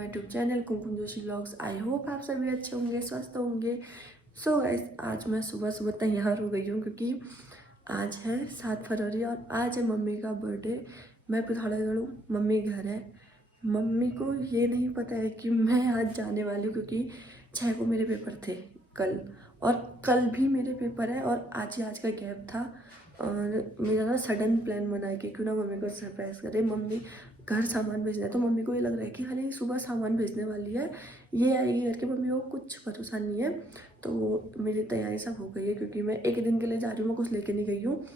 My YouTube channel Kumkum Joshi vlogs. I hope आप सभी अच्छे होंगे, स्वस्थ होंगे। सो गाइस, आज मैं सुबह सुबह तैयार हो गई हूँ क्योंकि आज है 7 फरवरी और आज है मम्मी का बर्थडे। मैं पिथौरागढ़ हूँ, मम्मी घर है। मम्मी को ये नहीं पता है कि मैं आज जाने वाली हूँ क्योंकि 6 को मेरे पेपर थे कल, और कल भी मेरे पेपर है और आज का गैप था। और मेरा ना सडन प्लान बना है कि क्यों ना मम्मी को सरप्राइज़ करे। मम्मी घर सामान भेजना है तो मम्मी को ये लग रहा है कि हालांकि सुबह सामान भेजने वाली है, ये आएगी करके मम्मी को कुछ भरोसा नहीं है। तो मेरी तैयारी सब हो गई है क्योंकि मैं एक दिन के लिए जा रही हूँ, मैं कुछ लेके नहीं गई हूँ।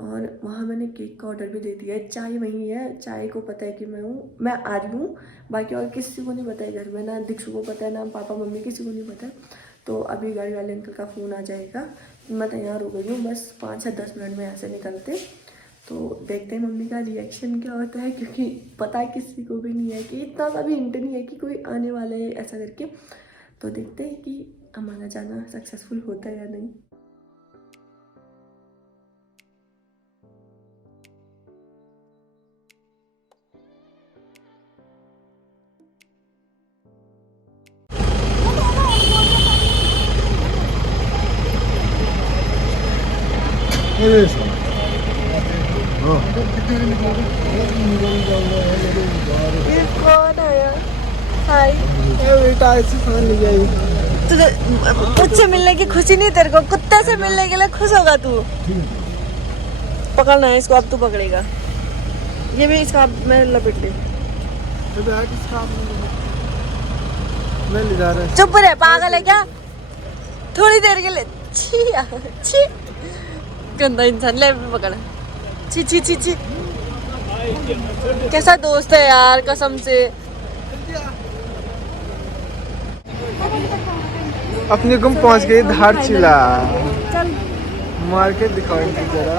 और वहाँ मैंने केक का ऑर्डर भी दे दिया है। चाय वहीं है, चाय को पता है कि मैं आ रही हूँ, बाकी और किसी को नहीं पता है घर में, ना दीक्षु को पता है, ना पापा मम्मी, किसी को नहीं पता है। तो अभी गाड़ी वाले अंकल का फ़ोन आ जाएगा। मैं तैयार हो गई हूँ, बस 5 या 10 मिनट में यहाँ से निकलते। तो देखते हैं मम्मी का रिएक्शन क्या होता है, क्योंकि पता किसी को भी नहीं है कि इतना सा भी हिंट नहीं है कि कोई आने वाला है ऐसा करके। तो देखते हैं कि हमारा जाना सक्सेसफुल होता है या नहीं। कौन आया? हाय। बेटा ऐसे फोन ले जाइए। तुझे मुझसे मिलने की खुशी नहीं, तेरे को कुत्ते से मिलने के लिए खुश होगा तू। पकड़ना है इसको, अब तू पकड़ेगा। ये भी इसका मैं लपेट ली। मैं ले जा रहा। चुप रहे, पागल है क्या? थोड़ी देर के लिए छी यार, छी गंदा इंसान। ले पकड़, छी छी छी छी। कैसा दोस्त है यार, कसम से। अपने गुम पहुंच गए धारचूला। मार्केट दिखाओ जरा,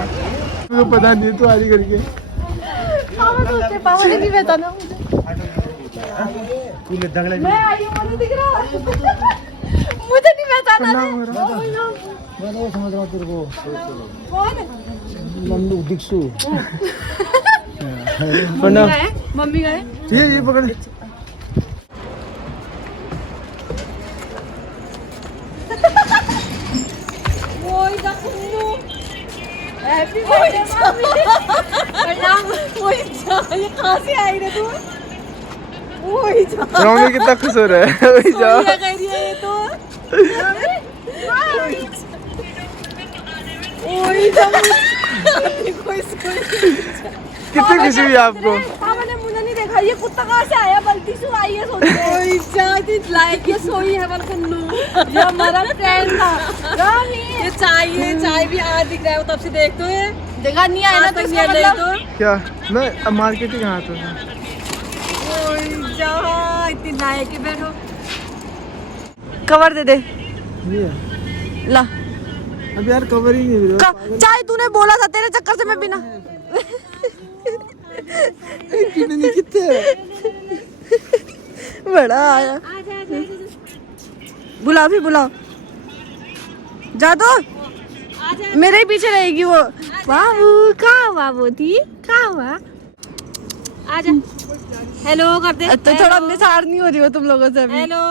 मुझे पता नहीं तू आ रही करके। पापा ने नहीं बताना मैं आई हूं, मुझे दिख रहा मुझे नहीं बताना। मैं तो समझ रहा हूँ तेरे को। कौन? नंदू दीक्षु। मम्मी गए। ये पकड़। Happy birthday mummy. ये कहां से आई रे तू? ओए जा, रोमी कितना खुश हो रहा है। वही जा क्या कह रही है ये तो? ओए जा, देखो इसको। कितनी खुशी हुई आपको? पापा ने मुझे नहीं देखा, ये कुत्ता कहां से आया? बल्टी से आई है सोच। ओए जा, इतनी लायक ये सोई है बलकुन्नू। ये हमारा फ्रेंड था रामी। ये चाय भी आ दिख रहा है तब से। देख तो ये देखा नहीं आया ना, तो इसका मतलब क्या मैं मार्केट ही कहाँ था? ओए जा, इतनी लायक है। बैठो, कवर दे दे। ये ला, अब यार कवर ही नहीं मिला। चाय तूने बोला था, तेरे चक्कर से मैं बिना कितने कितने बड़ा आया। बुलाओ, भी बुलाओ। जा तो, मेरे ही पीछे रहेगी वो। बाबू कहाँ? बाबू थी कहाँ हुआ? आजा, हेलो कर दे। तो थोड़ा मिसार नहीं हो रही हो तुम लोगों से अभी। हेलो,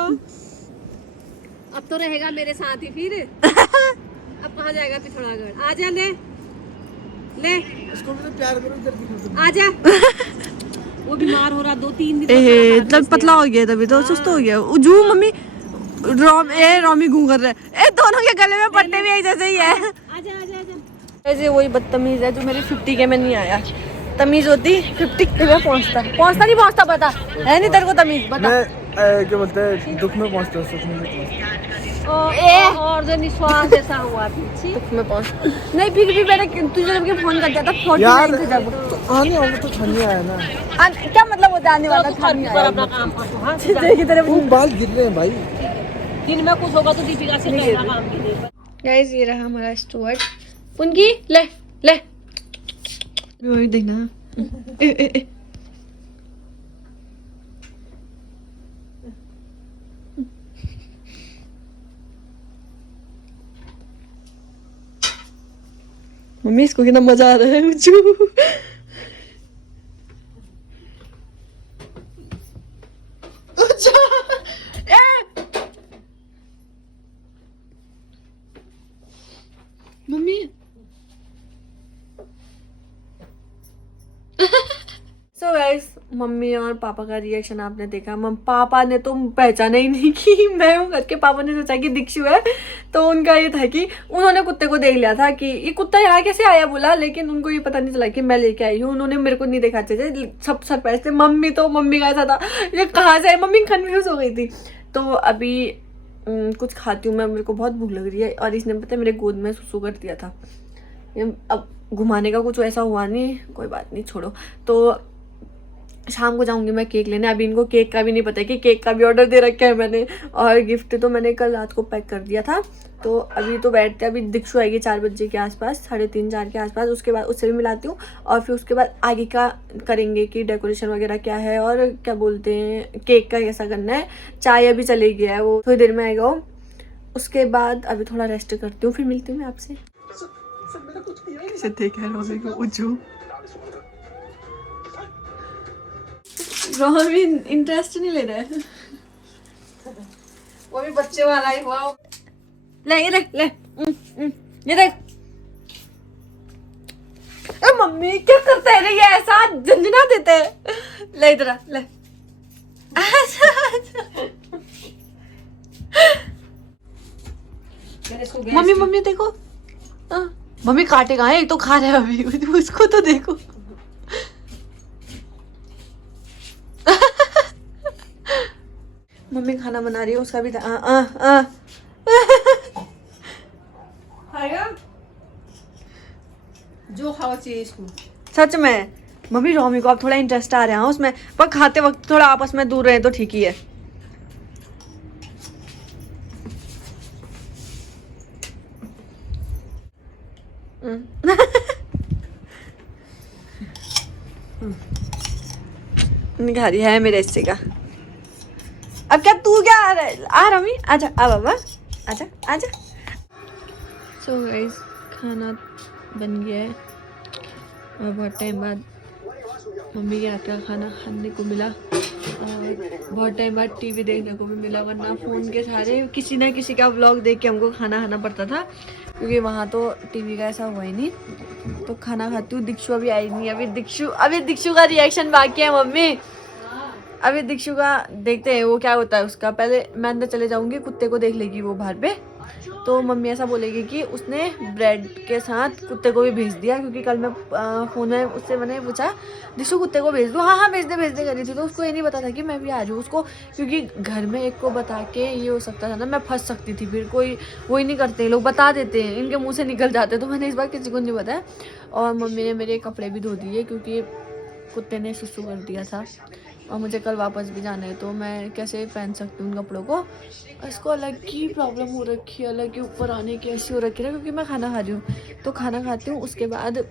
अब तो रहेगा मेरे साथ ही फिर। अब कहाँ जाएगा पिथौरागढ़? आजा, ले ले, इसको भी तो प्यार करो, इधर दिखो। आजा। वो बीमार हो रहा 2-3 दिन। इतना पतला हो गया, तभी तो सुस्त हो गया। जू मम्मी रोमी घूम कर रहे हैं। दोनों के गले में पट्टे भी एक जैसे ही है। आजा आजा आजा। ऐसे वही बदतमीज है जो मेरी 50 के में नहीं आया। तमीज होती 50 के में पहुंचता नहीं पहुंचता, पता है नहीं तेरे को तमीज? बता। मैं क्या बोलते हैं, दुख में पहुंचता हूँ, सुख में नहीं पहुंचता। और जो निश्वास जैसा हुआ थी, दुख में पहुंच नहीं। फिर भी मैंने तुझे जब फोन कर दिया था 49 थे जब। तो आने वाला तो था नहीं आया ना। क्या मतलब होता है आने वाला था नहीं आया? अपना काम कर, वो बाल गिर रहे हैं भाई। दिन में कुछ होगा तो दीपिका से कहना काम के लिए। गाइस, ये रहा हमारा स्टूअर्ट। पुनगी ले ले, वही देखना। ए ए ए मम्मी, इसको कितना मजा आ रहा है मुझे। मम्मी सो गाइस, मम्मी और पापा का रिएक्शन आपने देखा। पापा ने तो पहचाना ही नहीं कि मैं हूँ करके। पापा ने सोचा कि दीक्षु है, तो उनका ये था कि उन्होंने कुत्ते को देख लिया था कि ये कुत्ता यहाँ कैसे आया बोला, लेकिन उनको ये पता नहीं चला कि मैं लेके आई हूँ। उन्होंने मेरे को नहीं देखा अच्छे से, सब सरप्राइज थे। मम्मी का ऐसा था ये कहाँ से है, मम्मी कन्फ्यूज हो गई थी। तो अभी कुछ खाती हूँ मैं, मेरे को बहुत भूख लग रही है। और इसने पता है मेरे गोद में सुसु कर दिया था। अब घुमाने का कुछ ऐसा हुआ नहीं, कोई बात नहीं, छोड़ो। तो शाम को जाऊंगी मैं केक लेने। अभी इनको केक का भी नहीं पता है कि केक का भी ऑर्डर दे रखा है मैंने, और गिफ्ट तो मैंने कल रात को पैक कर दिया था। तो अभी तो बैठते, अभी दीक्षु आएगी 4 बजे के आसपास, 3:30-4 के आसपास। उसके बाद उससे भी मिलाती हूँ, और फिर उसके बाद आगे का करेंगे कि डेकोरेशन वगैरह क्या है, और क्या बोलते हैं केक का कैसा करना है। चाय अभी चले गया है, वो थोड़ी देर में आएगा वो। उसके बाद अभी थोड़ा रेस्ट करती हूँ, फिर मिलती हूँ मैं आपसे। रोहमी इंटरेस्ट नहीं ले रहा है, वो भी बच्चे वाला ही हुआ। ले ये देख, ले ये देख। मम्मी क्या करते हैं ये, ऐसा झंझना देते हैं। ले इधर आ, ले। मम्मी देखो, मम्मी काटेगा, एक तो खा रहे हैं अभी, उसको तो देखो। मम्मी खाना बना रही है, उसका भी जो खाओ चाहिए इसको। सच में मम्मी, रोमी को अब थोड़ा इंटरेस्ट आ रहा है उसमें, पर खाते वक्त थोड़ा आपस में दूर रहे तो ठीक ही है। निकाल रही है मेरे हिस्से का। अब क्या तू क्या आ रमी, आजा आ बाबा, आजा आजा। सो गाइस, खाना बन गया है और बहुत टाइम बाद मम्मी के हाथ का खाना खाने को मिला, और बहुत टाइम बाद टीवी देखने को भी मिला। वरना फ़ोन के सारे किसी ना किसी का व्लॉग देख के हमको खाना खाना पड़ता था, क्योंकि वहाँ तो टीवी का ऐसा हुआ ही नहीं। तो खाना खाती हूँ। दीक्षु अभी आई नहीं, अभी दीक्षु का रिएक्शन बाकी है मम्मी। अभी दीक्षु का देखते हैं वो क्या होता है उसका। पहले मैं अंदर चले जाऊंगी, कुत्ते को देख लेगी वो बाहर पे, तो मम्मी ऐसा बोलेगी कि उसने ब्रेड के साथ कुत्ते को भी भेज दिया। क्योंकि कल मैं फ़ोन में उससे मैंने पूछा दीक्षु कुत्ते को भेज दूँ, हाँ भेज दे कर रही थी। तो उसको ये नहीं पता था कि मैं भी आ रही हूँ उसको, क्योंकि घर में एक को बता के ये हो सकता था ना, मैं फंस सकती थी। फिर कोई वही नहीं करते, लोग बता देते हैं, इनके मुँह से निकल जाते। तो मैंने इस बार किसी को नहीं बताया। और मम्मी ने मेरे कपड़े भी धो दिए, क्योंकि कुत्ते ने सुसु कर दिया था, और मुझे कल वापस भी जाना है। तो मैं कैसे पहन सकती हूँ उन कपड़ों को। इसको अलग की प्रॉब्लम हो रखी है, अलग की ऊपर आने की ऐसी हो रखी है, क्योंकि मैं खाना खा रही हूँ। तो खाना खाती हूँ, उसके बाद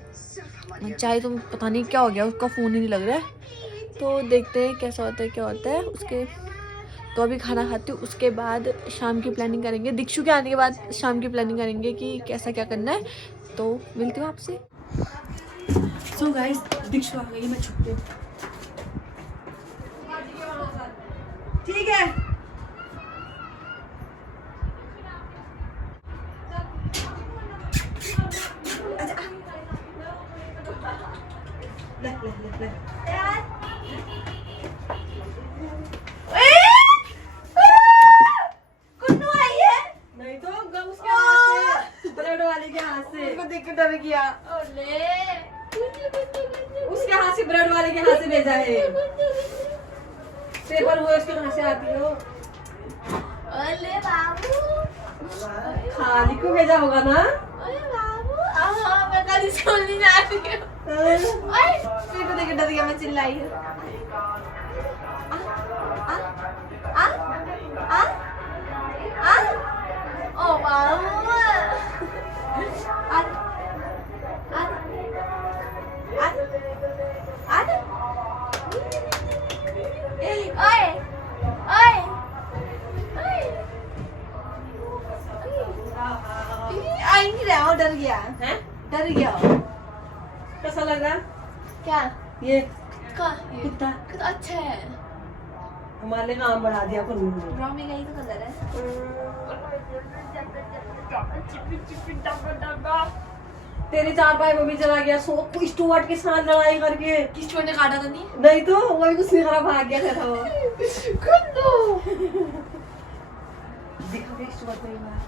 चाय तो पता नहीं क्या हो गया, उसका फ़ोन ही नहीं लग रहा है। तो देखते हैं कैसा होता है क्या होता है उसके। तो अभी खाना खाती हूँ, उसके बाद शाम की प्लानिंग करेंगे। दीक्षु के आने के बाद शाम की प्लानिंग करेंगे कि कैसा क्या करना है। तो मिलती हूँ आपसे। सो गाइस, दीक्षु आ गई, मैं छुपती हूँ। ठीक है, ले। कुन्नू आई है? नहीं तो उसके हाथ से, ब्रेड वाले के हाथ से। उसको देख के डर गया। उसके हाथ से, ब्रेड वाले के हाथ से भेजा है। पेपर वो उसके कहाँ से आती हो? अरे बाबू, खाली को भेजा होगा ना? अरे बाबू, मैं कल स्कूल नहीं जा रही हूँ। मेरे को देख के डर गया, मैं चिल्लाई है। ओ बाबू, डर गया है, डर गया। कैसा लगा? क्या ये कुत्ता? अच्छा है, हमारे नाम बढ़ा दिया। रोमी का ही तो कलर है। तेरे चार भाई वो भी चला गया सो स्टुअर्ट के साथ लड़ाई करके। स्टुअर्ट ने काटा तो नहीं? नहीं तो वही कुछ नहीं करा, भाग गया था वो। दिखा दे स्टुअर्ट को एक बार।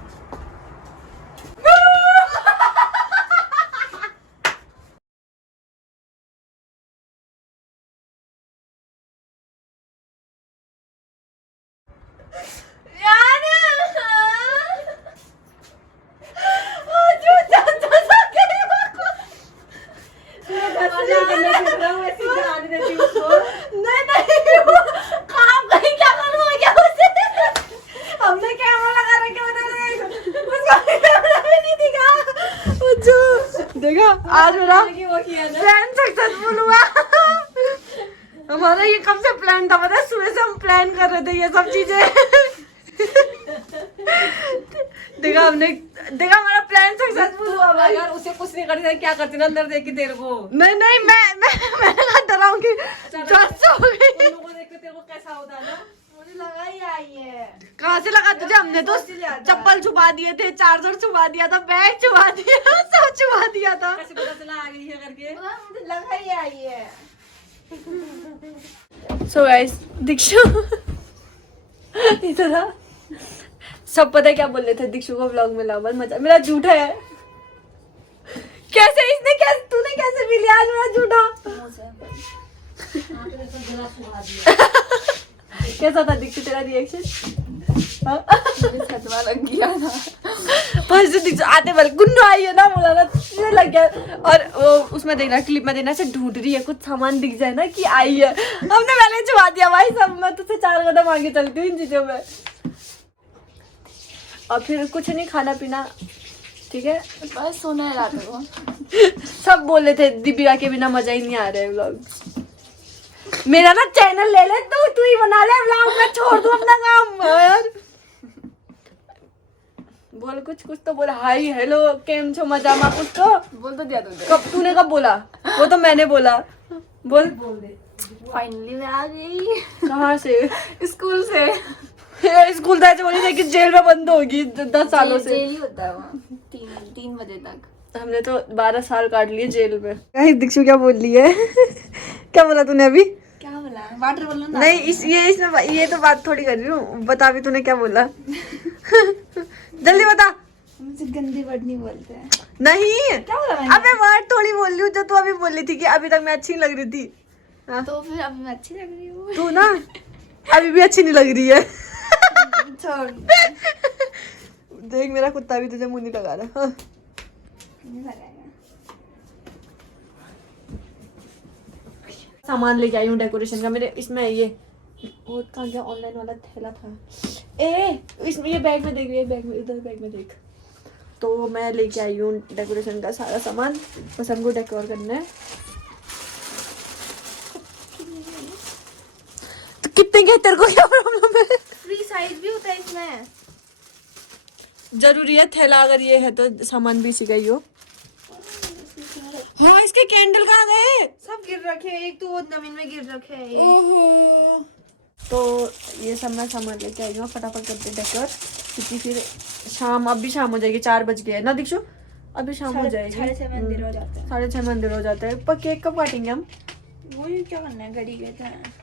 देखा आज मेरा प्लान सक्सेसफुल हुआ। हमारा ये कब से प्लान था पता है? सुबह से हम प्लान कर रहे थे ये सब चीजें। देखा हमने, देखा हमारा प्लान सक्सेसफुल हुआ भाई। अगर उसे कुछ नहीं करती क्या करती ना अंदर देख के तेरे को। नहीं मैं कहा डराऊंगी। जस्ट हो गई। उन लोगों को देख के तेरे को कैसा होता है ना। मुझे लगा ही आई है। कहाँ से लगा तुझे? हमने तो चप्पल छुपा दिए थे, चार्जर छुपा दिया था, बैग छुपा दिया, सब छुपा दिया था। कैसे पता चला आ गई है करके। मुझे लगा ही आई है। सो गाइस दीक्षु इधर आ। सब पता है क्या बोल रहे थे? दीक्षु को व्लॉग में लाओ, मजा। मेरा झूठा है। कैसे इसने, कैसे तूने कैसे भी लिया आज मेरा झूठा? कैसा था दीक्षु तेरा रिएक्शन? छतवा लग गया था। फर्स्ट दीक्षु आते वाले गुन्नू आई है ना, बोला ना तुझे लग गया। और वो उसमें देखना, क्लिप में देखना, से ढूंढ रही है कुछ सामान दिख जाए ना कि आई है। हमने पहले छुपा दिया भाई सब। मैं तुझसे 4 कदम आगे चलती हूँ इन चीजों में। और फिर कुछ नहीं, खाना पीना ठीक है, बस सोना है रात को। सब बोल रहे थे दीपिका के बिना मजा ही नहीं आ रहा है व्लॉग। मेरा ना चैनल ले ले तू ही बना ले व्लॉग, मैं छोड़ दूं अपना काम यार। बोल कुछ तो बोल। हाय हेलो केम छो मजा मा कुछ तो बोल तो दिया तुझे। कब तूने कब बोला? वो तो मैंने बोला। बोल दे। फाइनली मैं आ गई। कहाँ से? स्कूल से। स्कूल तो ऐसे बोली थी कि जेल में बंद होगी 10 सालों से। जेल ही होता है वहाँ 3 बजे तक। हमने तो 12 साल काट लिए जेल में। दीक्षु क्या बोल रही है? क्या बोला तूने अभी? क्या बोला? वाटर बोलना ना। नहीं इसमें ये तो बात थोड़ी कर रही हूँ। बता भी तूने क्या बोला? जल्दी बता। मुझे गंदे वर्ड नहीं बोलते हैं। नहीं क्या बोला मैंने? अबे वर्ड थोड़ी बोल रही हूँ जो तू अभी बोल रही थी कि अभी तक मैं अच्छी नहीं लग रही थी। हाँ? तो फिर अभी मैं अच्छी लग रही हूँ। तू ना अभी भी अच्छी नहीं लग रही है। छोड़। देख मेरा कुत्ता भी तुझे मुंह नहीं लगा रहा। हाँ। नहीं लगाएगा। सामान लेके आई हूँ डेकोरेशन का। मेरे इसमें ये और कहाँ गया ऑनलाइन वाला थैला था। इसमें ये बैग में देख, ये बैग में, इधर बैग में देख। तो मैं लेके आई हूँ डेकोरेशन का सारा सामान। बस हमको डेकोर करना है। तो कितने के तेरे को क्या प्रॉब्लम है? फ्री साइज भी होता है इसमें। जरूरी है थैला, अगर ये है तो सामान भी इसी का ही हो। हाँ इसके कैंडल कहाँ गए? सब गिर रखे हैं। एक तो वो जमीन में गिर रखे हैं। ओहो। तो ये सब मैं सामान लेके आई हूँ। फटाफट करते डेकोर, क्योंकि फिर शाम, अब भी शाम हो जाएगी। 4 बज गए ना दीक्षु? अभी शाम हो जाएगी। 6:30 मंदिर हो जाते हैं। 6:30 मंदिर हो जाता है। पर केक कब काटेंगे हम? वही क्या करना है, घड़ी कहते हैं।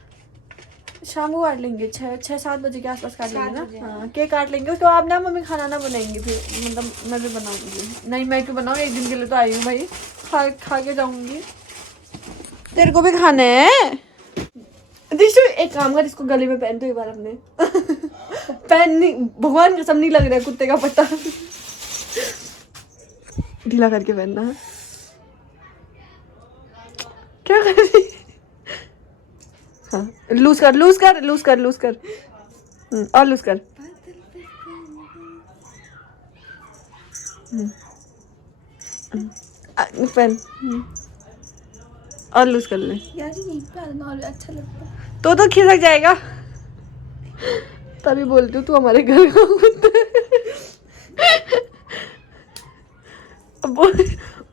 शाम को काट लेंगे। 6-7 बजे के आसपास काट लेंगे 7 बजे, ना। हाँ केक काट लेंगे। उसके बाद ना मम्मी खाना ना बनाएंगे फिर, मतलब मैं भी बनाऊंगी। नहीं मैं क्यों बनाऊँ, एक दिन के लिए तो आई हूँ भाई। खा के जाऊंगी। तेरे को भी खाना है? दीक्षु एक काम कर, इसको गले में पहन दो एक बार अपने। पहन नहीं, भगवान कसम नहीं लग रहा है कुत्ते का पट्टा। ढीला करके पहनना है। क्या कर रही? हाँ लूज कर लूज कर लूज कर लूज कर। और लूज कर। पहन और लूज कर ले। यार ये पहनना और अच्छा लगता है। तो खिसक जाएगा। तभी बोलती हूँ तू हमारे घर का कुत्ता है। अब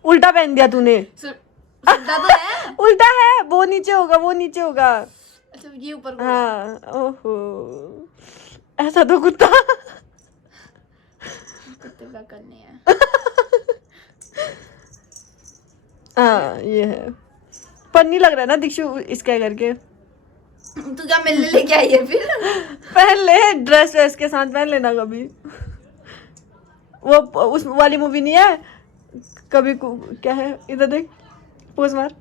उल्टा पहन दिया तूने। सीधा तो है। उल्टा है, वो नीचे होगा, वो नीचे होगा। अच्छा ये ऊपर को। हाँ ओहो ऐसा तो कुत्ता। कुत्ते का करने है। हाँ ये है, पर नहीं लग रहा है ना दीक्षु इसका करके। तू क्या मिलने लेके आई है फिर? पहन ले ड्रेस वेस के साथ, पहन लेना कभी। वो उस वाली मूवी नहीं है कभी क्या है, इधर देख, पोज मार।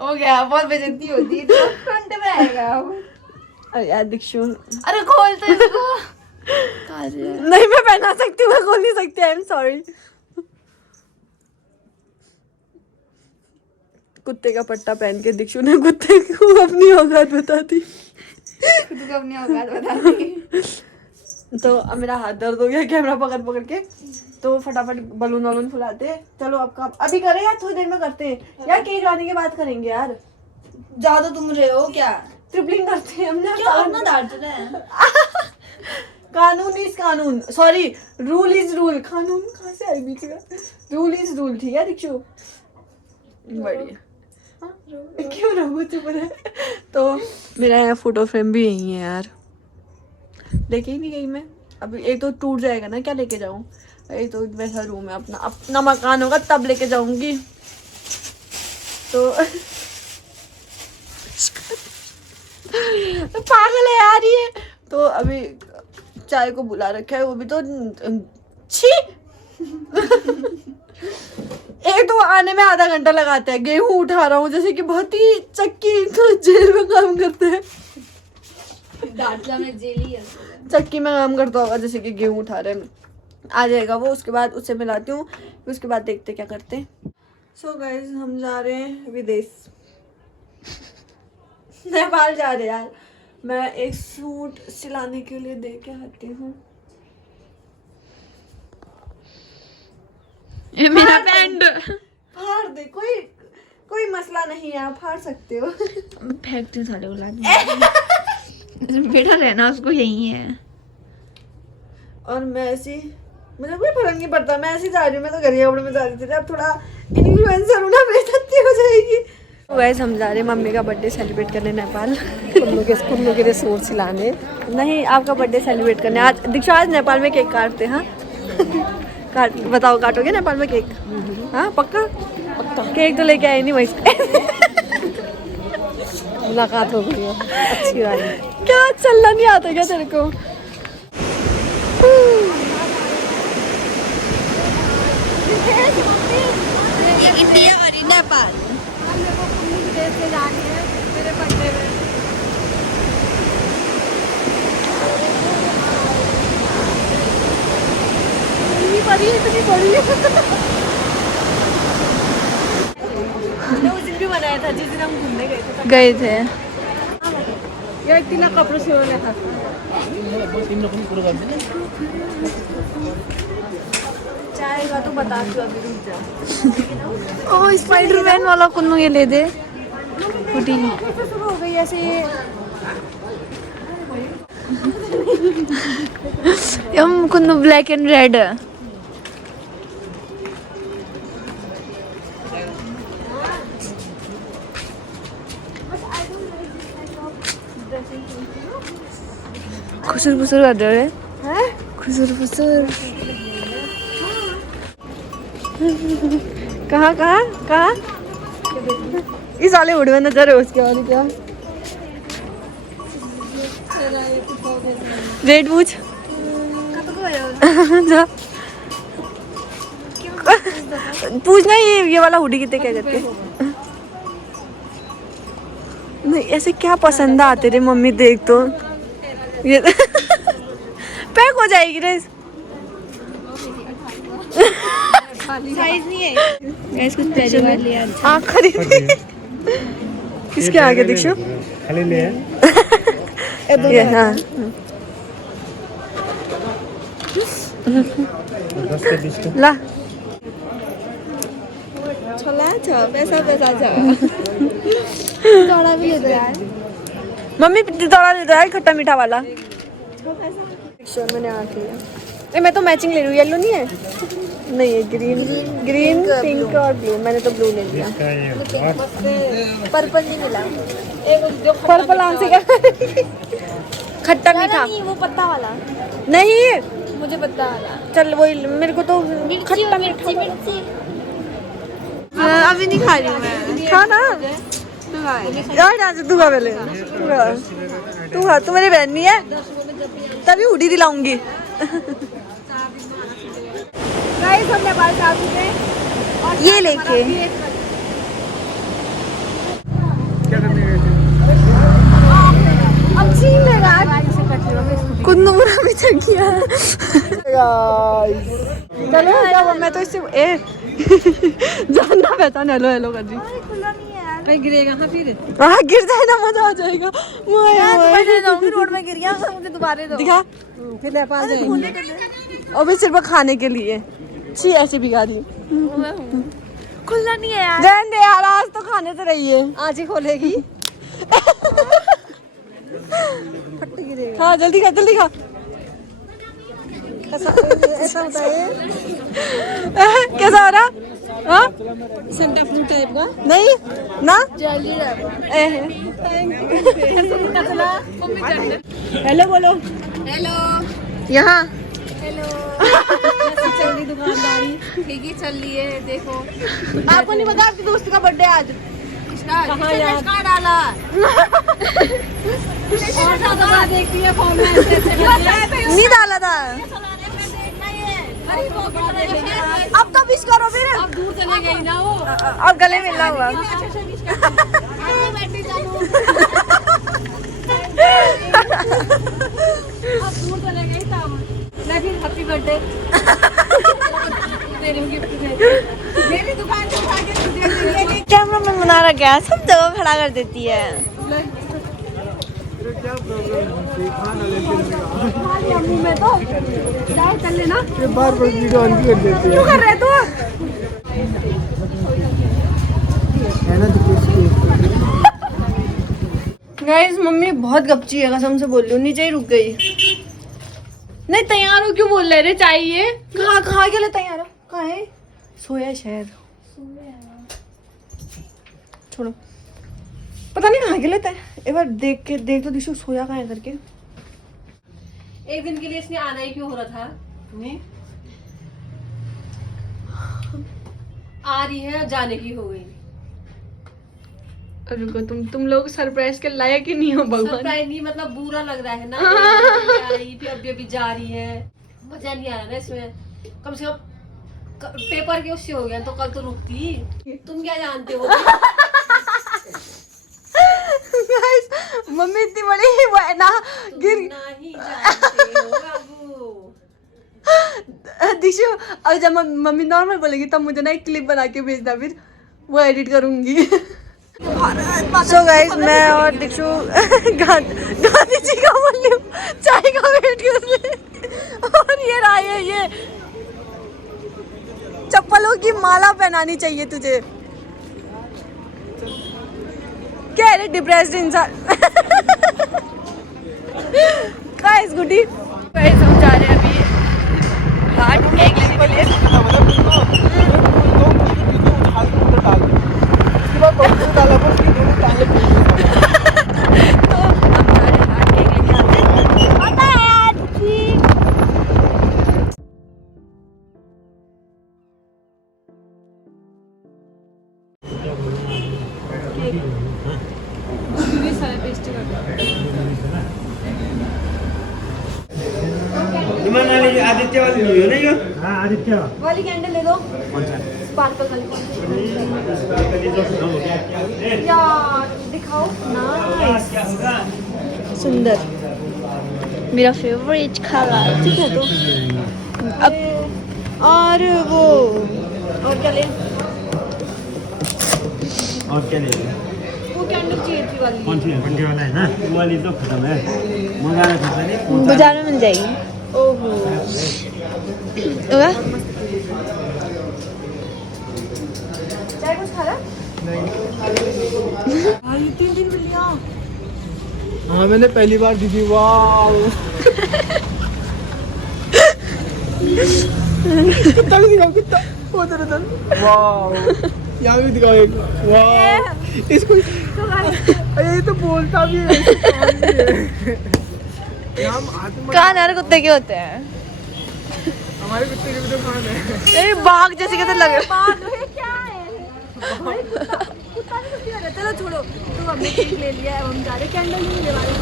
हो गया, बहुत बेइज्जती होती है तो फ्रंट में आएगा अब। अरे यार दीक्षु, अरे खोल तो इसको। कहाँ से है? नहीं मैं पहना सकती हूँ, मैं खोल नहीं सकती, आई एम सॉरी। कुत्ते का पट्टा पहन के दीक्षु ने कुत्ते को अपनी औकात बता दी। खुद को अपनी औकात बता दी। तो अब मेरा हाथ दर्द हो गया कैमरा पकड़ पकड़ के, तो फटाफट बलून वलून फुलाते हैं। चलो आपका अभी करें या थोड़ी देर में करते हैं यार, केक आने के बाद करेंगे यार। ज्यादा तुम रहे हो क्या? ट्रिपलिंग करते हैं हमने। क्यों अपना डांट रहे हैं? कानून इज कानून, सॉरी रूल इज रूल। कानून कहाँ से आई बीच में? रूल इज रूल, ठीक है दीक्षु? बढ़िया। क्यों रहो चुप रहे। तो मेरा यहाँ फोटो फ्रेम भी यही है यार, लेके ही नहीं गई मैं। अभी एक तो टूट जाएगा ना, क्या लेके जाऊँ? एक तो वैसा रूम है, अपना अपना मकान होगा तब लेके जाऊंगी। तो पागल है यार ये। तो अभी चाय को बुला रखा है, वो भी तो छी। एक तो आने में आधा घंटा लगाता है, गेहूं उठा रहा हूँ जैसे कि बहुत ही चक्की तो जेल में काम करते हैं। डांटला में जेली है। चक्की में काम करता होगा जैसे कि गेहूं उठा रहे हैं। आ जाएगा वो, उसके बाद उससे मिलाती हूँ, उसके बाद देखते क्या करते हैं। सो गाइस हम जा रहे हैं विदेश, नेपाल जा रहे हैं यार। मैं एक सूट सिलाने के लिए दे के आती हूँ। ये मेरा बैंड फाड़ दे, कोई कोई मसला नहीं है, आप फाड़ सकते हो। फेंकते साले उला बेटा रहना उसको यही है। और मैं ऐसी, मुझे कोई फर्क नहीं पड़ता, मैं ऐसी जा रही हूँ। मैं तो घर कपड़े में जा रही थी, अब थोड़ा इन्फ्लुएंसर हूँ ना, बेइज्जती हो जाएगी। तो गाइस हम जा रहे हैं मम्मी का बर्थडे सेलिब्रेट करने नेपाल। कुल्लू के लिए सूट सिलाने नहीं, आपका बर्थडे सेलिब्रेट करने। आज दीक्षु आज नेपाल में केक काटते हैं। हाँ बताओ, काटोगे नेपाल में केक? हाँ पक्का पक्का। केक तो लेके आए नहीं वहीं से। मुलाकात हो गई है अच्छी वाली। क्या चलना नहीं आता क्या तेरे को? इंडिया और नेपाल मेरे बर्थडे में। इतनी बड़ी उस दिन भी बनाया था जिस दिन हम घूमने गए थे। ये तिला कपड़ों से वाला था। चाय का तो बता दो अभी, रुक जा। ओ स्पाइडरमैन वाला कुन्नू ये ले दे। फुटी शुरू हो गई ऐसे। हम कुन्नू ब्लैक एंड रेड। खुसुर फुसुर कर रहे हैं, खुसुर फुसुर। कहाँ कहाँ कहाँ? इस वाले उड़ में नजर है उसके और क्या? रेट पूछ जा। पूछना ये वाला हुडी कितने क्या करके? नहीं ऐसे क्या पसंद आते रे मम्मी, देख तो ये पैक हो जाएगी रे। साइज नहीं है गाइस, कुछ पहले बार लिया। हाँ खरीद। किसके आगे दीक्षु? खाली ले ये हाँ 10 से 20 ला छोला छ पैसा छ। थोड़ा भी ले दो यार मम्मी, थोड़ा दे दो यार खट्टा मीठा वाला। मैंने आ किया। मैं तो मैचिंग ले रही हूँ, येलो नहीं है? नहीं है ग्रीन पिंक और ब्लू। मैंने तो ब्लू ले लिया। पर्पल नहीं मिला। पर्पल आंसी का खट्टा मीठा नहीं, वो पत्ता वाला, नहीं, मुझे पत्ता वाला। चल वही मेरे को तो खट्टा मीठा। अभी नहीं खा रही हूँ मैं, खा ना यार, आज तू खा पहले, तू खा, तू मेरी बहन नहीं है तभी हुडी दिलाऊंगी। गाइस हम नेपाल से आ चुके हैं और ये लेके क्या करने गए थे? अब छीन लेगा। कुन्नू बुरा भी चल गया। चलो जाओ, मैं तो इससे जानना पहचान हेलो हेलो कर रही। खुला नहीं है यार। भाई गिरेगा हाँ फिर। हाँ गिर जाए ना, मजा आ जाएगा। मैं ले जाऊंगी, रोड में गिर गया मुझे दोबारा दो। दिखा फिर नेपाल जाएंगे। और भी सिर्फ खाने के लिए छी ऐसे बिगा रही। खुला नहीं है यार। रहने दे यार, आज तो खाने से रही है, आज ही खोलेगी। हाँ जल्दी खा जल्दी खा। ऐसा होता है कैसा हो रहा? हाँ सेंटा फ्रूट टाइप का। नहीं ना जल्दी हेलो बोलो। हेलो यहाँ चल रही दुकानदारी। ठीक ही चल रही है। देखो आपको नहीं पता आपकी दोस्त का बर्थडे आज? कहाँ यार? किसका डाला? और ज्यादा बात देखती है फोन में ऐसे ऐसे करके। नहीं डाला था। अब तो विश करो फिर। अब दूर चले गई ना वो। अब गले मिलना हुआ। अब दूर चले गई तब मैं फिर हैप्पी बर्थडे तेरी गिफ्ट दे। मेरी दुकान से उठा के तुझे दे दी। कैमरा मैन बना रखा है, सब जगह खड़ा कर देती है। क्या प्रॉब्लम है? खाना लेके हमारी अम्मी में तो जाए चल लेना। ये बार बार वीडियो ऑन कर देती है। क्यों कर रहे तू? है ना गाइस मम्मी बहुत गपची है, कसम से बोल रही हूँ, नीचे ही रुक गई। नहीं तैयार हो क्यों बोल रहे रे? चाहिए कहाँ के लिए तैयार हो? कहाँ है? सोया शायद, छोड़ो, पता नहीं कहाँ के लिए तैयार। एक बार देख तो दिशु सोया कहाँ है करके। एक दिन के लिए इसने आना ही क्यों हो रहा था? नहीं आ रही है, जाने की हो गई। रुको, तुम लोग सरप्राइज के लायक ही नहीं हो भगवान। सरप्राइज नहीं, मतलब बुरा लग रहा है ना। आई फिर अभी जा रही है, मजा नहीं आ रहा ना इसमें। कम से कम पेपर के उससे हो गया तो कल तो रुकती। तुम क्या जानते हो? गाइस मम्मी इतनी बड़ी वो है ना, गिर नहीं जानते हो बाबू। दिशु अब जब मम्मी नॉर्मल बोलेगी तब मुझे ना एक क्लिप बना के भेजना, फिर वो एडिट करूंगी। सो गाइस मैं और दिशु गांधी जी का बोल रही हूँ, चाय का वेट कर रहे हैं। और ये रहा है, ये चप्पलों की माला पहनानी चाहिए तुझे। क्या है डिप्रेस्ड इंसान। गाइस गुडी, गाइस हम जा रहे हैं अभी हार्ट केक लेने के लिए। तो हम जा रहे हैं हार्ट केक लेके आते हैं। पता है जी। आदित्य वाली हो ना? ये हाँ आदित्य वाली कैंडल ले दो, स्पार्कल वाली। यार दिखाओ नाइस, सुंदर, मेरा फेवरेट कलर। ठीक है तो अब और वो और क्या ले? और क्या ले? वो कैंडल चाहिए थी वाली। कौन सी बंडे वाला है ना? वो वाली तो खत्म है, मजा नहीं। बाजार में मिल जाएगी। ओहो चाय कुछ खा रहा? भाई 3 दिन मिल गया। हाँ मैंने पहली बार दी थी। वाह कितना भी दिखाओ, कितना वाह, यहाँ भी दिखाओ एक। वाह इसको ये तो बोलता भी है। हम हाथ में कान यार कुत्ते के होते हैं। हमारे कुत्ते के भी तो कान है। ए बाघ जैसे कैसे लग रहा है। चलो छोड़ो, तुम हमने केक ले लिया है, हम जा रहे कैंडल नहीं लेने वाले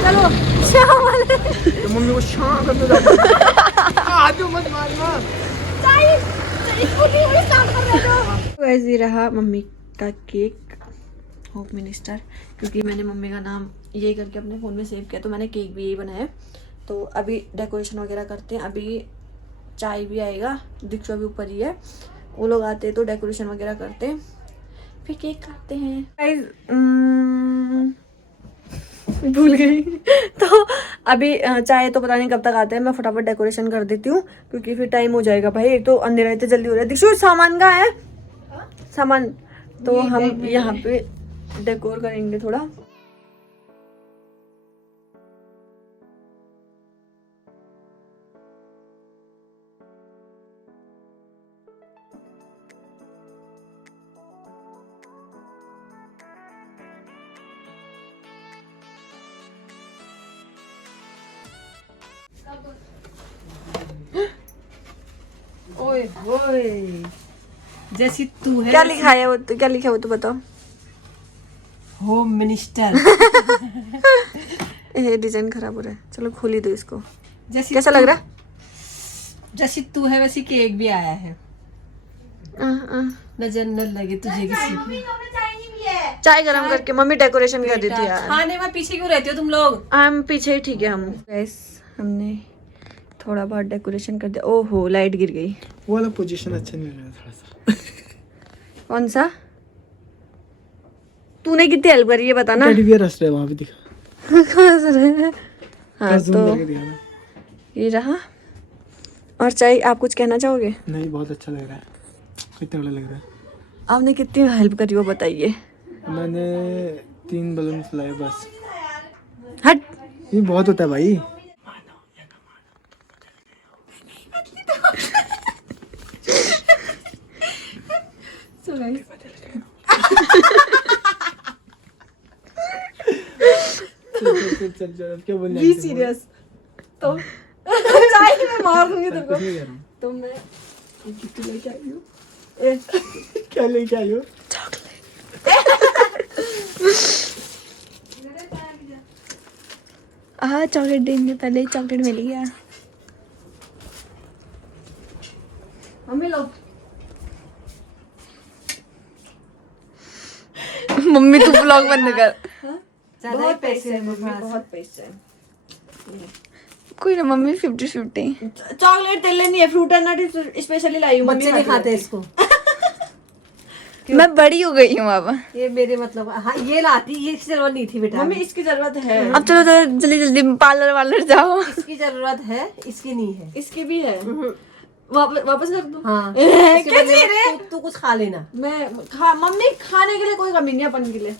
चलो शाम वाले। तो मम्मी को शाम करने जाते हाथ में मत मारना। ऐसे रहा मम्मी का केक होम मिनिस्टर, क्योंकि मैंने मम्मी का नाम ये करके अपने फ़ोन में सेव किया तो मैंने केक भी यही बनाया। तो अभी डेकोरेशन वगैरह करते हैं, अभी चाय भी आएगा, दीक्षा भी ऊपर ही है, वो लोग आते हैं तो डेकोरेशन वगैरह करते हैं, फिर केक काटते हैं। भूल गई तो अभी चाय तो पता नहीं कब तक आते हैं, मैं फटाफट डेकोरेशन कर देती हूँ क्योंकि फिर टाइम हो जाएगा भाई, एक तो अंधेरा इतने जल्दी हो रहा है। दीक्षु सामान कहाँ है? सामान तो हम यहाँ पे डेकोर करेंगे थोड़ा। ओए ओए, जैसी तू है क्या लिखा है वो तो, क्या लिखा है वो तो बताओ। Home minister. ये डिजाइन खराब हो रहा है, चलो खोल ही दो इसको। जैसी कैसा लग रहा है? जैसी तू है वैसी केक भी आया है। नजर न लगे तुझे किसी की। चाय गरम करके मम्मी डेकोरेशन कर दी थी यार। खाने में पीछे क्यों रहते हो तुम लोग? हम पीछे ही ठीक है हम। गैस हमने थोड़ा बहुत डेकोरेशन कर दिया। ओहो लाइट गिर गई। वो वाला पोजीशन अच्छा नहीं लग रहा थोड़ा सा। कौन सा? तूने कितनी हेल्प करी ये बता ना। टेडी बियर हंस रहा है वहां पे, दिखा। हाँ zoom तो करके दिखाना। ये रहा। और चाय आप कुछ कहना चाहोगे? नहीं, बहुत अच्छा लग रहा है, कितना बड़ा लग रहा है। आपने कितनी हेल्प करी वो बताइए। मैंने 3 बलून फुलाए बस। हट। ये बहुत होता है भाई। चल अब क्या बोलना है? सीरियस तो चाय में मार दूंगी तुमको। कुछ नहीं कह रहा हूँ। तो मैं कितनी लेके आई हूँ? क्या लेके आई हो? हाँ चॉकलेट देंगे, पहले ही चॉकलेट मिल गया। मम्मी लो। मम्मी तू ब्लॉग बंद कर। ज्यादा ही पैसे हैं मम्मी, मेरे पास। बहुत पैसे हैं। कोई ना मम्मी 50-50। चॉकलेट तेल नहीं है, फ्रूट एंड नट स्पेशली लाई हूँ। बच्चे नहीं खाते इसको। मैं बड़ी हो गई हूँ अब। ये मेरे मतलब, हाँ ये लाती, ये इसकी जरूरत नहीं थी बेटा। मम्मी इसकी जरूरत है। अब चलो चलो जल्दी जल्दी पार्लर वार्लर जाओ। इसकी जरूरत है, इसकी नहीं है। इसकी भी है। वापस कर दूँ? हाँ। क्या चाहिए रे? तू कुछ खा लेना। मम्मी खाने के लिए कोई कमी नहीं है अपन के लिए।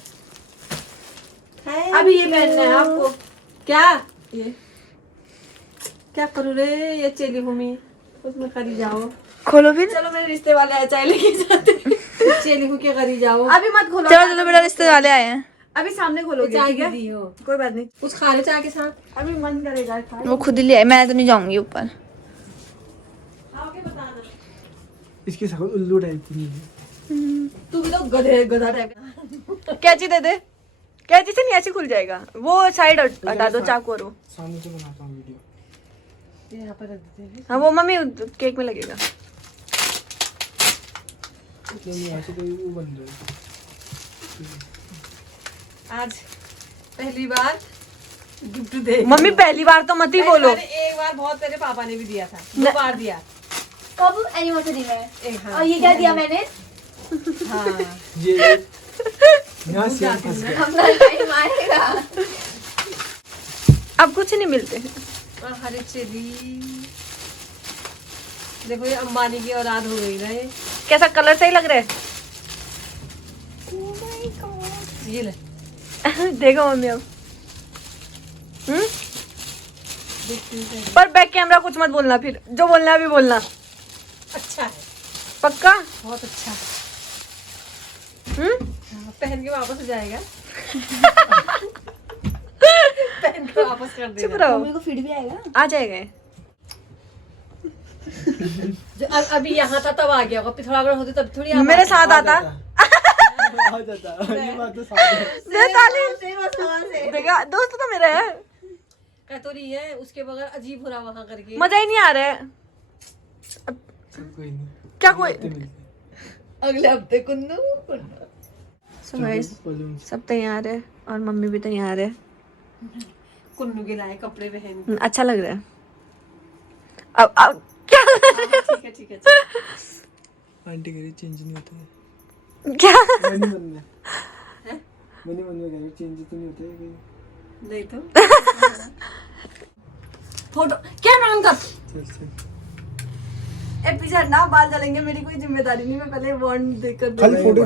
अभी ये पहनना है आपको। क्या ये क्या करूँ रे? ये चेली भूमि उसमें करी जाओ। खोलो फिर। चलो मेरे रिश्ते वाले आए, चाय लेके जाते हैं। चेली भूमि के करी जाओ। अभी मत खोलो। चलो चलो बेटा रिश्ते वाले आए हैं। अभी सामने खोलोगे चाय ठीक है? दी हो, कोई बात नहीं, कुछ खा ले चाय के साथ। अभी मन करेगा खाए। वो खुद ही ले आए, मैं तो नहीं जाऊंगी ऊपर। आओगे बताना। इसकी शक्ल उल्लू टाइप की है। तू भी तो गधा टाइप का। कैची दे दे। कैची से नहीं, ऐसे खुल जाएगा। वो साइड हटा दो चाकू और वो। सामने से बनाता हूँ वीडियो। ये यहाँ पर रख देते हैं। हाँ वो मम्मी केक में लगेगा। ऐसे कोई वो बन रहा है। आज पहली बार गिफ्ट दे। मम्मी पहली बार तो मत ही बोलो। एक बार बहुत तेरे पापा ने भी दिया था, 2 बार दिया। कब एनिवर्सरी में? एक हाँ। और ये क्या दिया मैंने? हाँ। ये यहाँ से यहाँ फंस गया। अपना टाइम आएगा। अब कुछ नहीं मिलते। अरे चली, देखो ये अंबानी की औलाद हो गई ना ये। कैसा कलर सही लग रहा है? ये ले देखो मम्मी अब। देखती हूँ। पर बैक कैमरा कुछ मत बोलना, फिर जो बोलना है अभी बोलना। अच्छा है, पक्का? बहुत अच्छा। हम्म? हाँ, पहन के वापस हो जाएगा। पहन कर वापस कर चुप देना। रहो, मेरे को फीड भी आएगा। आ जाएगा ये। अभी यहाँ था तब आ गया होगा, फिर थोड़ा अगर होती तब थोड़ी मेरे साथ आता। आ जाता ये बात तो साफ है। देखा, दोस्त तो मेरा है। कह तो रही है उसके बगैर अजीब हो रहा वहाँ करके। मजा ही नहीं आ रहा है। कोई नहीं, क्या कोई अगले हफ्ते कुन्नू So guys, सब तैयार है और मम्मी भी तैयार है। कुन्नू के लाए कपड़े पहन। अच्छा लग रहा है। अब क्या ठीक है ठीक है ठीक है। आंटी कह रही चेंज नहीं होता है। क्या मनी मन में कह रही चेंज तो नहीं होता है कहीं। नहीं तो फोटो क्या नाम का चल चल एपिसोड ना बाल जलेंगे, मेरी कोई जिम्मेदारी नहीं, मैं पहले वार्न देकर खाली दूंगी। फोटो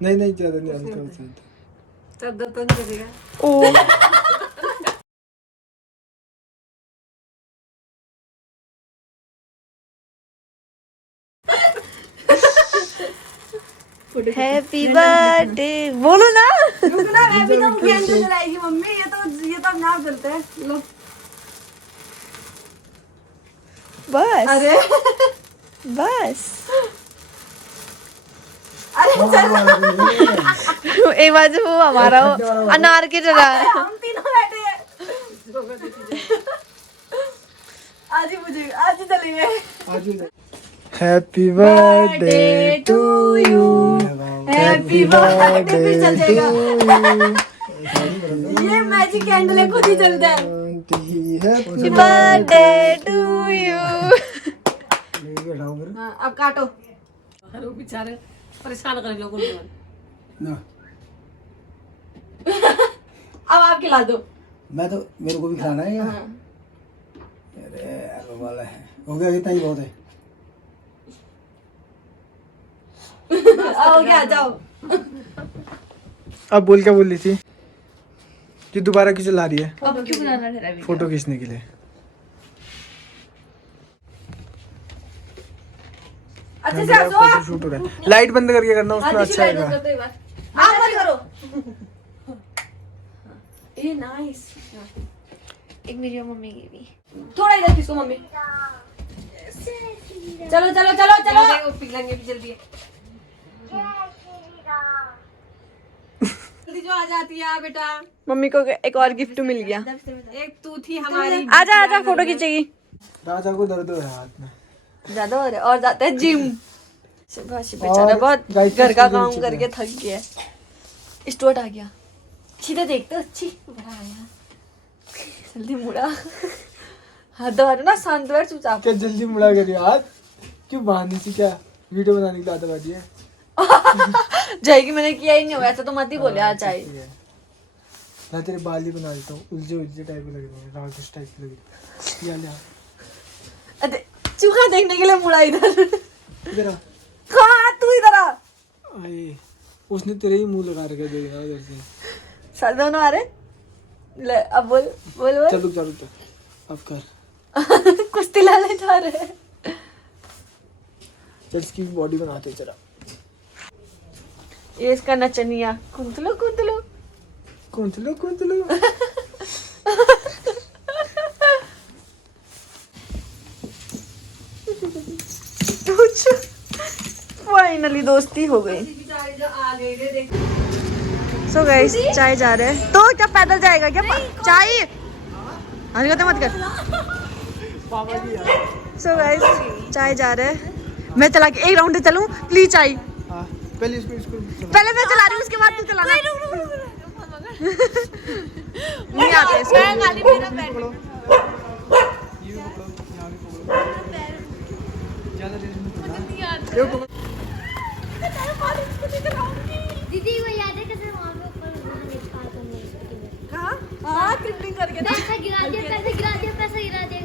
नहीं ज्यादा नहीं हल्का दर्द तो नहीं करेगा। ओ हैप्पी बर्थडे बोलो ना। रुको ना, मैं भी तो कैंडल जलाएगी मम्मी। ये तो अपने आप जलते हैं। लो बस। अरे बस एक बार वो हमारा अनार की तरह हम तीनों बैठे हैं। आज ही चलेंगे। Happy birthday to you, happy birthday चल जाएगा। ये मैजिक कैंडल है, खुद ही चलता है। Happy birthday to you. हाँ, अब काटो। अरे वो बेचारे परेशान करने लोगों को। अब आप खिला दो। मैं तो मेरे को भी खाना है यार। अरे यार वो वाला है, हो गया इतना ही बहुत है। आओ क्या जाओ। अब बोल क्या बोल रही थी कि दोबारा किसे ला रही है अब क्यों बनाना ठहरा भी फोटो खींचने के लिए? अच्छे से हंसो आप। शूट हो रहा है, लाइट बंद करके करना, उसमें अच्छा आएगा। आप मत करो। ये नाइस। एक वीडियो मम्मी की भी। थोड़ा इधर खींचो मम्मी। चलो चलो चलो चलो। वो पिघलेंगे भी जल्दी। जल्दी जो आ जाती है बेटा। मम्मी को एक और गिफ्ट मिल गया। एक तू थी हमारी। आजा आजा, फोटो खींचेगी। राजा को दर्द हो रहा है हाथ में। ज्यादा हो रहा है और जाता है जिम। सुभाष बेचारा बहुत घर का काम करके थक गया है। स्टोट आ गया। सीधा देखते हो, अच्छी बड़ा आया। जल्दी मुड़ा। हाथ दबा दो ना, शांत बैठ चुपचाप। क्या जल्दी मुड़ा कर हाथ? क्यों बहाने से, क्या वीडियो बनाने के लिए आदत आती है? जाएगी, मैंने किया ही नहीं होगा ऐसा तो मत ही बोले। आज आए मैं तेरे बाल ही बना देता हूँ, उलझे उलझे टाइप के लग रहे हैं, राक्षस टाइप के लग रहे हैं। अरे चूहा देखने के लिए मुड़ा इधर। इधर आ। कहाँ तू इधर आ। आए, उसने तेरे ही मुंह लगा रखा है, देखना उधर से। सर दोनों आ रहे। ले अब बोल बोल बोल। चल रुक जा अब कर। कुश्ती लाने जा रहे हैं। चल इसकी बॉडी बनाते जरा। ये इसका नचनिया। कुंतलो कुंतलो कुंतलो कुंतलो। फाइनली दोस्ती हो गई। सो गाइस चाय जा रहे हैं। तो क्या पैदल जाएगा क्या? चाय हरकतें मत कर। सो गाइस चाय जा रहे हैं। मैं चला के एक राउंड चलूं प्लीज? चाय पहले इसको पहले मैं चला रही हूँ, उसके बाद तू चलाना। नहीं आते इसको। दीदी वो याद है कैसे वहाँ पे ऊपर वहाँ निकाल करने कहाँ? हाँ क्रिप्टिंग करके ना। पैसा गिरा दिया पैसा गिरा दिया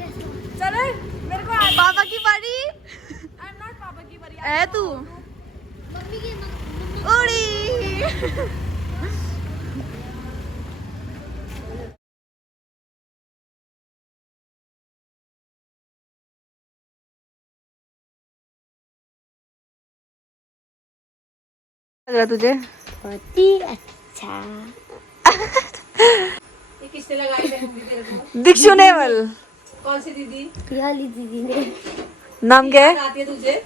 चले मेरे को पापा की बारी। आई एम नॉट पापा की बारी। है तू मम्मी की उड़ी। लग रहा तुझे? बहुत ही अच्छा। किसने लगाई मेहंदी तेरे को? दीक्षु नेवल। कौन सी दीदी? पियाली दीदी ने नाम क्या है? आती है तुझे?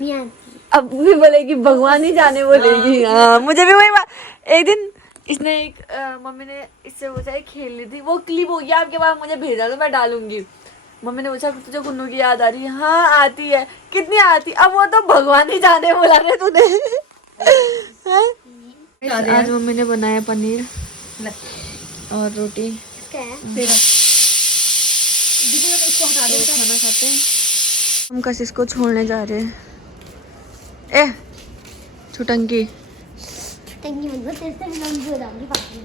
मियाँ अब भी बोलेगी, भगवान ही जाने बोलेगी। हाँ, मुझे भी वही बात। एक दिन इसने एक मम्मी ने इससे पूछा, एक खेल ली थी, वो क्लिप होगी आपके पास, मुझे भेजा दो, मैं डालूंगी। मम्मी ने पूछा तुझे कुन्नू की याद आ रही है? हाँ आती है। कितनी आती? अब वो तो भगवान ही जाने बोला रे तूने। आज मम्मी ने बनाया पनीर और रोटी। क्या है? खाना खाते हैं। हम कशिश को छोड़ने जा रहे हैं। ए छुटंकी, टंगी मत तेरे से भी लंबी हो जाऊंगी पापी।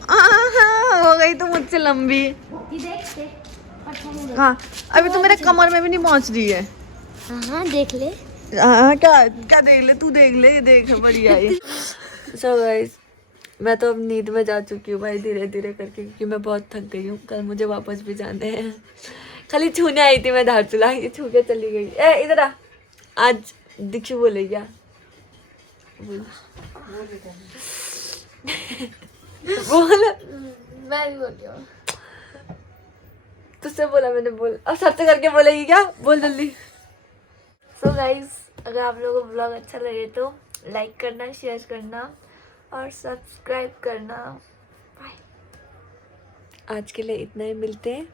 हो गई तू मुझसे लंबी। ये देख देख पट्टा मुंह। हाँ, अभी तो मेरे कमर में भी नहीं पहुंच रही है। हाँ देख ले। हाँ, क्या क्या देख ले, तू देख ले, ये देख बढ़िया है। सो गाइस, मैं तो अब नींद में जा चुकी हूँ भाई, धीरे धीरे करके, क्योंकि मैं बहुत थक गई हूँ। कल मुझे वापस भी जाने हैं। खाली छूने आई थी मैं धारचूला, ये छू के चली गई। ए इधर आ, आज दीक्षु बोले क्या? बोल बोल। मैं भी बोल रही हूँ। तुझसे बोला मैंने, बोल। अब सच करके बोलेगी क्या? बोल जल्दी। सो गाइस, अगर आप लोगों को ब्लॉग अच्छा लगे तो लाइक करना, शेयर करना और सब्सक्राइब करना। बाय। आज के लिए इतना ही, मिलते हैं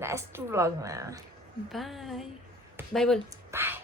नेक्स्ट ब्लॉग में। बाय बाय बोल। बाय।